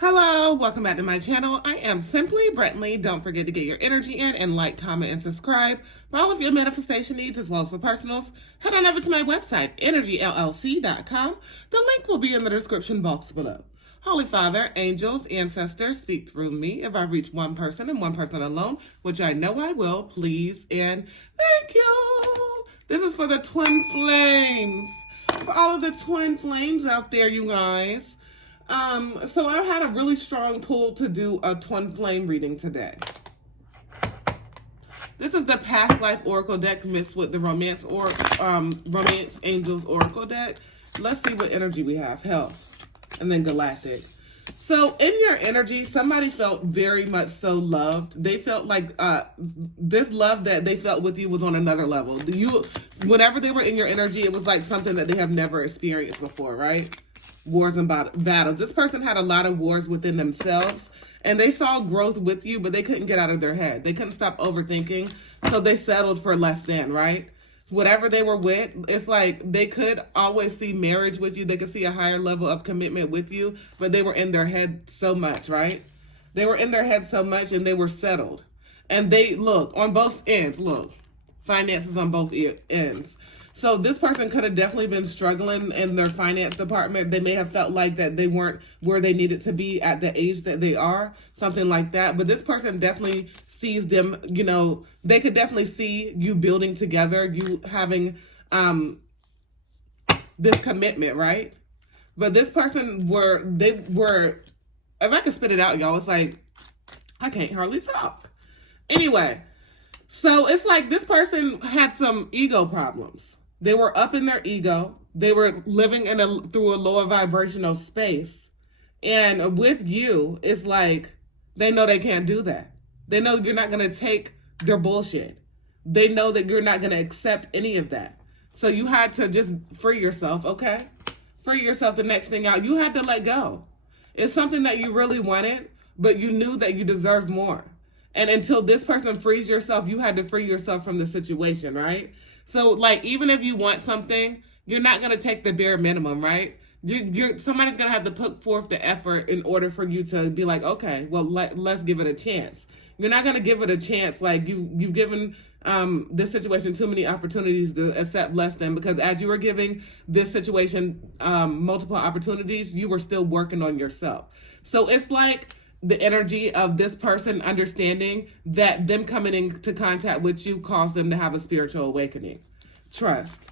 Hello, welcome back to my channel. I am Simply Brentley. Don't forget to get your energy in and like, comment, and subscribe for all of your manifestation needs as well as for personals. Head on over to my website, energyllc.com. The link will be in the description box below. Holy Father, angels, ancestors, speak through me. If I reach one person and one person alone, which I know I will, please and thank you. This is for the twin flames. For all of the twin flames out there, you guys. So I had a really strong pull to do a twin flame reading today. This is the past life oracle deck mixed with the romance angels oracle deck. Let's see what energy we have. Health, and then galactic. So in your energy, somebody felt very much so loved. They felt like this love that they felt with you was on another level. Whenever they were in your energy, it was like something that they have never experienced before, right? Wars and battles. This person had a lot of wars within themselves, and they saw growth with you, but they couldn't get out of their head. They couldn't stop overthinking, so they settled for less than, right? Whatever they were with, it's like they could always see marriage with you. They could see a higher level of commitment with you, but they were in their head so much, right? They were in their head so much, and they were settled. And they, look, on both ends, look, finances on both ends. So this person could have definitely been struggling in their finance department. They may have felt like that they weren't where they needed to be at the age that they are, something like that. But this person definitely sees them, they could definitely see you building together, you having this commitment, right? But this person if I could spit it out, y'all, it's like, I can't hardly talk. Anyway, so it's like this person had some ego problems. They were up in their ego. They were living through a lower vibrational space. And with you, it's like they know they can't do that. They know you're not going to take their bullshit. They know that you're not going to accept any of that. So you had to just free yourself, okay? Free yourself the next thing out. You had to let go. It's something that you really wanted, but you knew that you deserved more. And until this person frees yourself, you had to free yourself from the situation, right? So, like, even if you want something, you're not going to take the bare minimum, right? Somebody's going to have to put forth the effort in order for you to be like, okay, well, let's give it a chance. You're not going to give it a chance like you've given this situation too many opportunities to accept less than, because as you were giving this situation multiple opportunities, you were still working on yourself. So it's like the energy of this person understanding that them coming into contact with you caused them to have a spiritual awakening. Trust.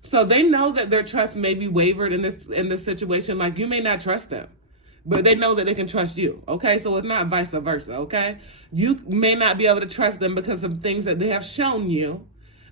So they know that their trust may be wavered in this situation. Like, you may not trust them, but they know that they can trust you. Okay, so it's not vice versa. Okay, you may not be able to trust them because of things that they have shown you,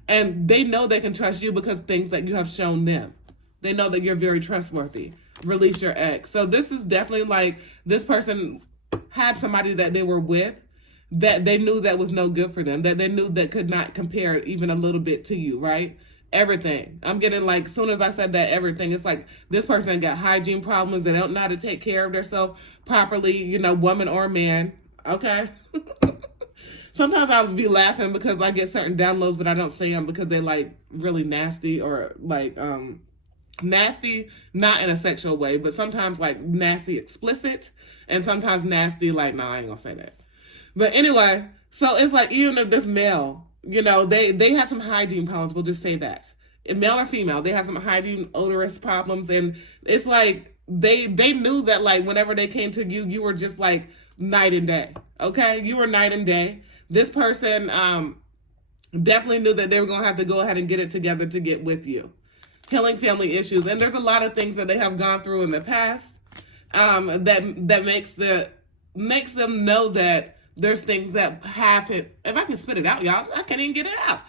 and they know they can trust you because things that you have shown them. They know that you're very trustworthy. Release your ex. So this is definitely like this person had somebody that they were with that they knew that was no good for them, that they knew that could not compare even a little bit to you, right? Everything. I'm getting like, as soon as I said that, everything, it's like this person got hygiene problems. They don't know how to take care of themselves properly, woman or man. Okay. Sometimes I'll be laughing because I get certain downloads, but I don't say them because they're like really nasty or like, nasty, not in a sexual way, but sometimes like nasty explicit, and sometimes nasty like, no, I ain't gonna say that. But anyway, so it's like, even if this male, they have some hygiene problems, we'll just say that. Male or female, they have some hygiene odorous problems, and it's like they knew that like whenever they came to you, you were just like night and day. Okay? You were night and day. This person definitely knew that they were gonna have to go ahead and get it together to get with you. Healing family issues, and there's a lot of things that they have gone through in the past that makes them know that there's things that happen. If I can spit it out, y'all, I can't even get it out.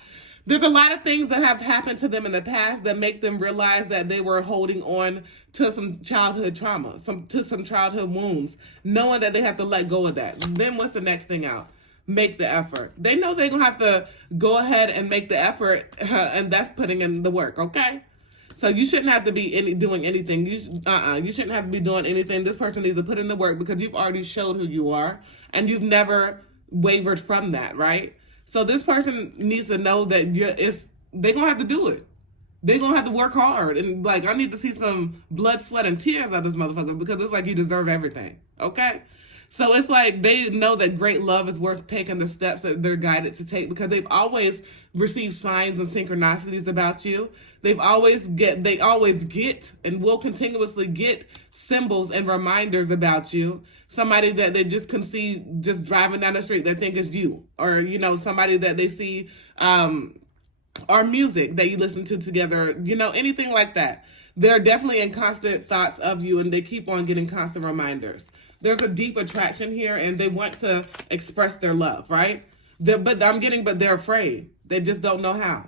There's a lot of things that have happened to them in the past that make them realize that they were holding on to some childhood trauma, to some childhood wounds, knowing that they have to let go of that. Then what's the next thing out? Make the effort. They know they're gonna have to go ahead and make the effort, and that's putting in the work. Okay. So you shouldn't have to be doing anything. You shouldn't have to be doing anything. This person needs to put in the work because you've already showed who you are and you've never wavered from that, right? So this person needs to know that they're going to have to do it. They're going to have to work hard. And, like, I need to see some blood, sweat, and tears out of this motherfucker because it's like you deserve everything. Okay? So it's like they know that great love is worth taking the steps that they're guided to take because they've always received signs and synchronicities about you. They always get and will continuously get symbols and reminders about you. Somebody that they just can see just driving down the street that think is you. Or, you know, somebody that they see or music that you listen to together, you know, anything like that. They're definitely in constant thoughts of you and they keep on getting constant reminders. There's a deep attraction here and they want to express their love, right? But they're afraid. They just don't know how.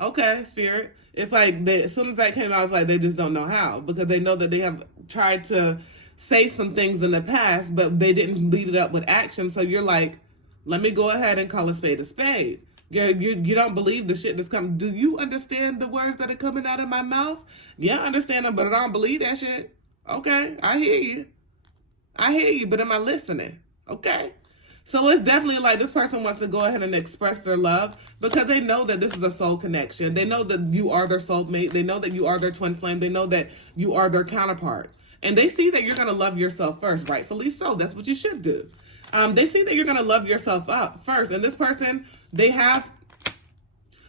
Okay, Spirit. It's like as soon as that came out, it's like they just don't know how because they know that they have tried to say some things in the past, but they didn't lead it up with action. So you're like, let me go ahead and call a spade a spade. You don't believe the shit that's coming. Do you understand the words that are coming out of my mouth? Yeah, I understand them, but I don't believe that shit. Okay, I hear you, but am I listening? Okay. So it's definitely like this person wants to go ahead and express their love because they know that this is a soul connection. They know that you are their soulmate. They know that you are their twin flame. They know that you are their counterpart. And they see that you're going to love yourself first, rightfully so. That's what you should do. They see that you're going to love yourself up first. And this person, they hope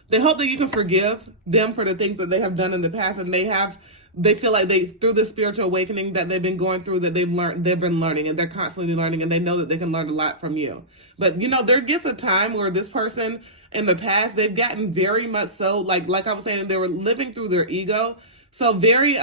that you can forgive them for the things that they have done in the past. And they feel like through the spiritual awakening that they've been going through, that they've been learning and they're constantly learning and they know that they can learn a lot from you. But, you know, there gets a time where this person in the past, they've gotten very much so, like I was saying, they were living through their ego. So very,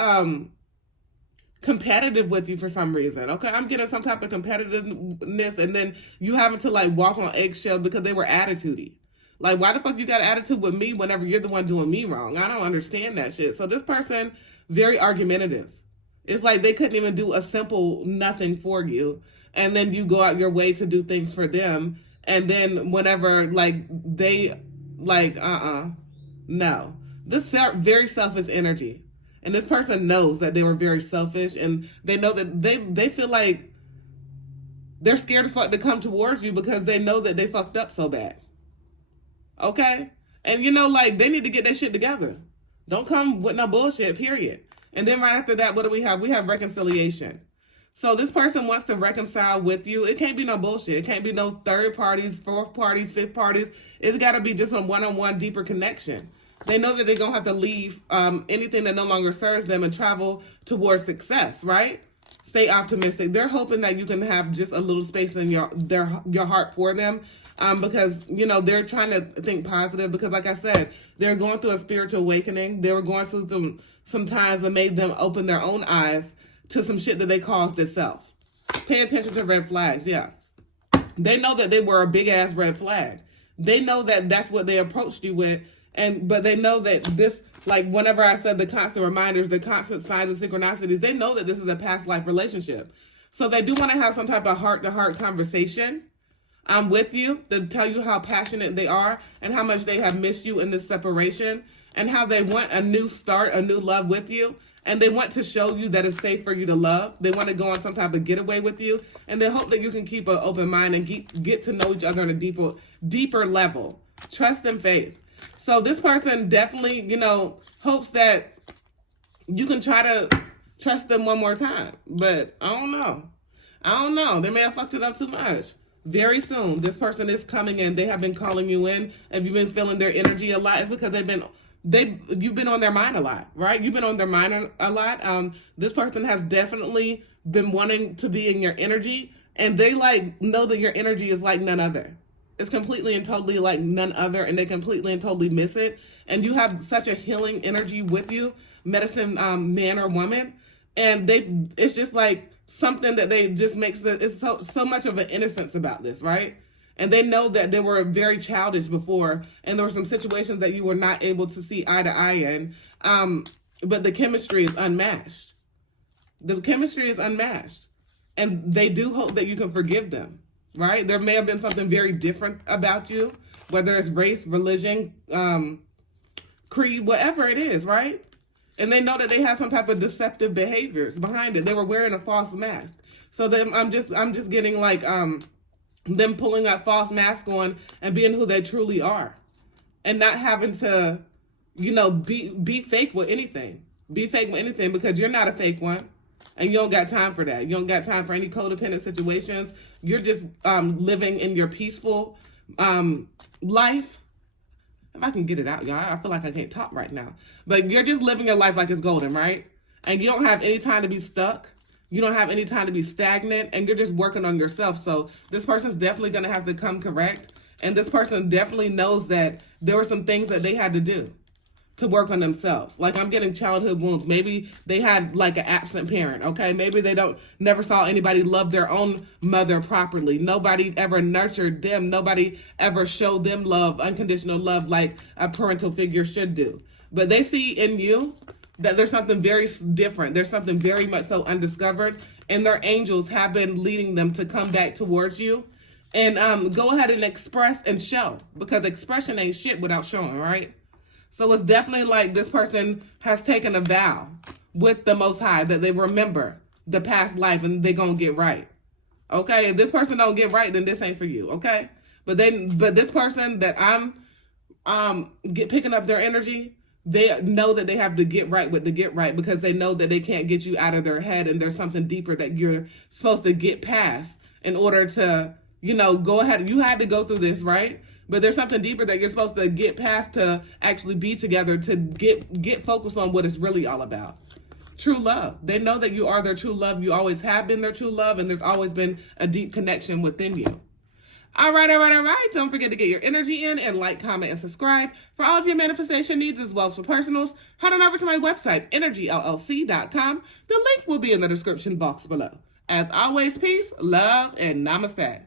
competitive with you for some reason. Okay, I'm getting some type of competitiveness and then you having to like walk on eggshells because they were attitudey. Like, why the fuck you got an attitude with me whenever you're the one doing me wrong? I don't understand that shit. So this person, very argumentative. It's like they couldn't even do a simple nothing for you. And then you go out your way to do things for them. And then whenever like they like, no. This very selfish energy. And this person knows that they were very selfish and they know that they feel like they're scared as fuck to come towards you because they know that they fucked up so bad. Okay? And you know, like, they need to get that shit together. Don't come with no bullshit, period. And then right after that, what do we have? We have reconciliation. So this person wants to reconcile with you. It can't be no bullshit. It can't be no third parties, fourth parties, fifth parties. It's got to be just a one-on-one deeper connection. They know that they're going to have to leave anything that no longer serves them and travel towards success, right? Stay optimistic. They're hoping that you can have just a little space in your heart for them because, you know, they're trying to think positive because, like I said, they're going through a spiritual awakening. They were going through some times that made them open their own eyes to some shit that they caused itself. Pay attention to red flags, yeah. They know that they were a big-ass red flag. They know that that's what they approached you with. But they know that this, like whenever I said the constant reminders, the constant signs and synchronicities, they know that this is a past life relationship. So they do want to have some type of heart-to-heart conversation with you to tell you how passionate they are and how much they have missed you in this separation and how they want a new start, a new love with you. And they want to show you that it's safe for you to love. They want to go on some type of getaway with you. And they hope that you can keep an open mind and get to know each other on a deeper level. Trust and faith. So this person definitely, you know, hopes that you can try to trust them one more time. But I don't know. They may have fucked it up too much. Very soon, this person is coming in. They have been calling you in. Have you been feeling their energy a lot? It's because you've been on their mind a lot, right? You've been on their mind a lot. This person has definitely been wanting to be in your energy. And they like know that your energy is like none other. It's completely and totally like none other, and they completely and totally miss it. And you have such a healing energy with you, medicine man or woman, and it's just like something that they just makes it's so much of an innocence about this, right? And they know that they were very childish before, and there were some situations that you were not able to see eye to eye in, but the chemistry is unmatched. The chemistry is unmatched, and they do hope that you can forgive them. Right? There may have been something very different about you, whether it's race, religion, creed, whatever it is, right? And they know that they have some type of deceptive behaviors behind it. They were wearing a false mask. So then I'm just getting like them pulling that false mask on and being who they truly are. And not having to, be fake with anything. Be fake with anything because you're not a fake one. And you don't got time for that. You don't got time for any codependent situations. You're just living in your peaceful life. If I can get it out, y'all. I feel like I can't talk right now. But you're just living your life like it's golden, right? And you don't have any time to be stuck. You don't have any time to be stagnant. And you're just working on yourself. So this person's definitely going to have to come correct. And this person definitely knows that there were some things that they had to do to work on themselves. Like I'm getting childhood wounds. Maybe they had like an absent parent, okay? Maybe they never saw anybody love their own mother properly. Nobody ever nurtured them. Nobody ever showed them love, unconditional love like a parental figure should do. But they see in you that there's something very different. There's something very much so undiscovered, and their angels have been leading them to come back towards you and go ahead and express and show, because expression ain't shit without showing, right? So it's definitely like this person has taken a vow with the Most High that they remember the past life and they're going to get right. Okay? If this person don't get right, then this ain't for you. Okay? But this person that I'm picking up their energy, they know that they have to get right with the get right, because they know that they can't get you out of their head, and there's something deeper that you're supposed to get past in order to, go ahead. You had to go through this, right? But there's something deeper that you're supposed to get past to actually be together, to get focused on what it's really all about. True love. They know that you are their true love. You always have been their true love, and there's always been a deep connection within you. All right. Don't forget to get your energy in and like, comment, and subscribe. For all of your manifestation needs as well as for personals, head on over to my website, energyllc.com. The link will be in the description box below. As always, peace, love, and namaste.